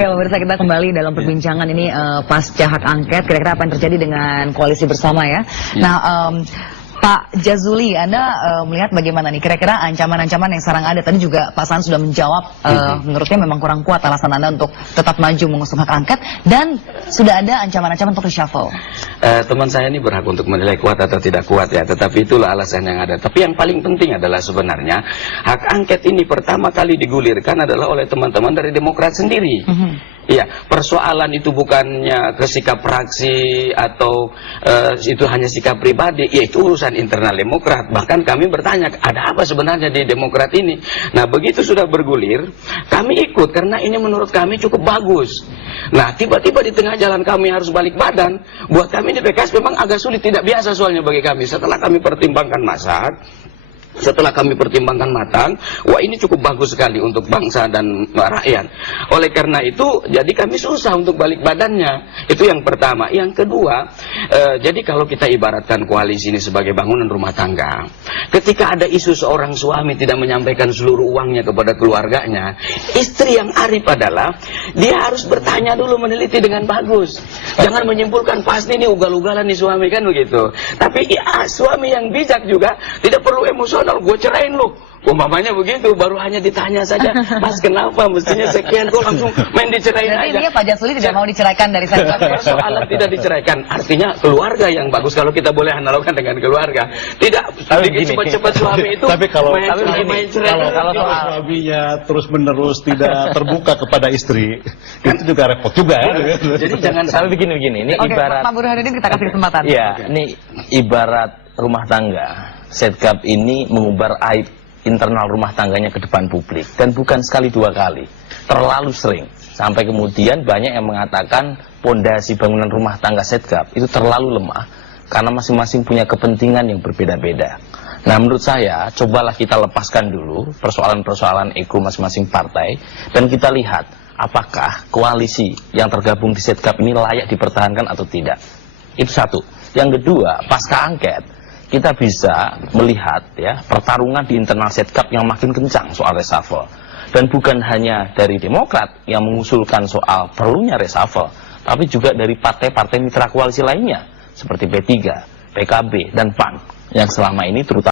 Oke, pemirsa, kita kembali dalam perbincangan ini pasca hak angket. Kira-kira apa yang terjadi dengan koalisi bersama ya? Nah, Pak Jazuli, Anda melihat bagaimana nih? Kira-kira ancaman-ancaman yang sekarang ada. Tadi juga Pak Saan sudah menjawab, menurutnya memang kurang kuat alasan Anda untuk tetap maju mengusung hak angket. Dan sudah ada ancaman-ancaman untuk reshuffle. Teman saya ini berhak untuk menilai kuat atau tidak kuat ya. Tetapi itulah alasan yang ada. Tapi yang paling penting adalah sebenarnya hak angket ini pertama kali digulirkan adalah oleh teman-teman dari Demokrat sendiri. Iya, persoalan itu bukannya ke sikap fraksi atau itu hanya sikap pribadi, ya itu urusan internal Demokrat. Bahkan kami bertanya, ada apa sebenarnya di Demokrat ini? Nah, begitu sudah bergulir, kami ikut karena ini menurut kami cukup bagus. Nah, tiba-tiba di tengah jalan kami harus balik badan. Buat kami di PKS memang agak sulit, tidak biasa soalnya bagi kami. Setelah kami pertimbangkan matang, wah ini cukup bagus sekali untuk bangsa dan rakyat. Oleh karena itu, jadi kami susah untuk balik badannya. Itu yang pertama. Yang kedua, jadi kalau kita ibaratkan koalisi ini sebagai bangunan rumah tangga, ketika ada isu seorang suami tidak menyampaikan seluruh uangnya kepada keluarganya, istri yang arif adalah, dia harus bertanya dulu, meneliti dengan bagus. Jangan menyimpulkan, pasti ini ugal-ugalan nih suami, kan begitu. Tapi ya, suami yang bijak juga, tidak perlu emosional, gue cerain lu. Umpamanya begitu, baru hanya ditanya saja, Mas kenapa mestinya sekian, kok langsung main dicerain aja. Jadi dia Pak Jazuli tidak mau diceraikan dari saya. Persoalan tidak diceraikan, artinya keluarga yang bagus, kalau kita boleh analogkan dengan keluarga. Tidak cepat-cepat suami itu tapi kalau suaminya terus-menerus tidak terbuka kepada istri, itu juga repot juga. Jadi jangan sampai begini, ini ibarat Pak Burhanuddin, kita kasih kesempatan. Ya, ini ibarat rumah tangga. Setgap ini mengubar aib internal rumah tangganya ke depan publik, dan bukan sekali dua kali, terlalu sering, sampai kemudian banyak yang mengatakan pondasi bangunan rumah tangga Setgap itu terlalu lemah karena masing-masing punya kepentingan yang berbeda-beda. Nah, menurut saya cobalah kita lepaskan dulu persoalan-persoalan ego masing-masing partai, dan kita lihat apakah koalisi yang tergabung di Setgap ini layak dipertahankan atau tidak. Itu satu. Yang kedua, pasca angket kita bisa melihat ya pertarungan di internal Setgap yang makin kencang soal reshuffle, dan bukan hanya dari Demokrat yang mengusulkan soal perlunya reshuffle, tapi juga dari partai-partai mitra koalisi lainnya seperti P3, PKB, dan PAN yang selama ini terutama